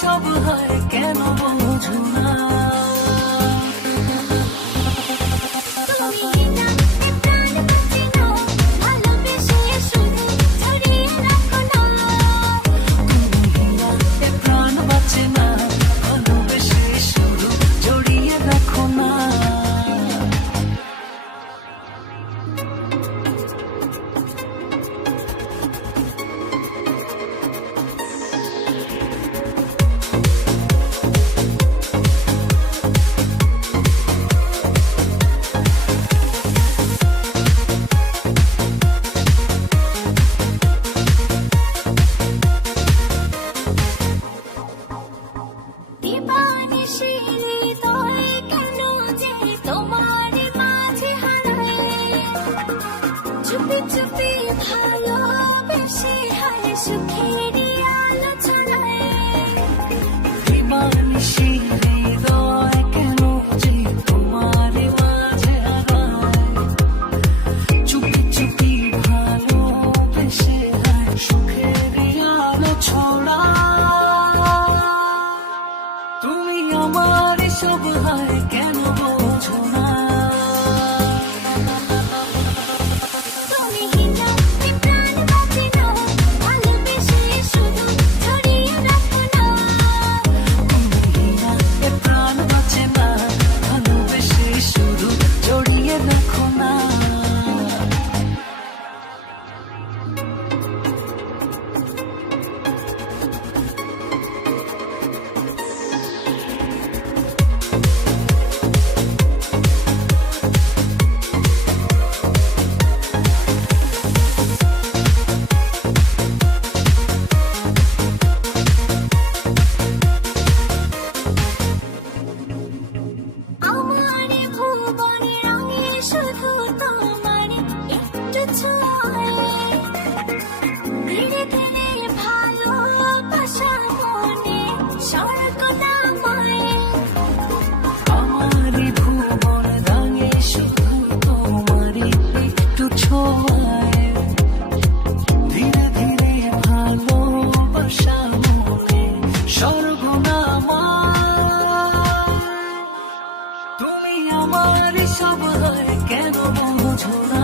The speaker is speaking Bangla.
সব হয় কেন বোঝো না প্রাণ বাঁচে না ভালোবেসে শুধু জড়িয়ে রাখো না চুপি চুপি ভালোবেসে হায় সুখের আলো ছড়ায় দিবানিশি হৃদয় কেন যে তোমার মাঝে হারায় চুপি চুপি ভালোবেসে হায় সুখের আলো ছড়ায় তুমি আমার সব হয় কেন বোঝো না ধীরে ধীরে ভালোবাসা মনে স্বর্গনামায় তুমি আমার সব হয় কেন বোঝো না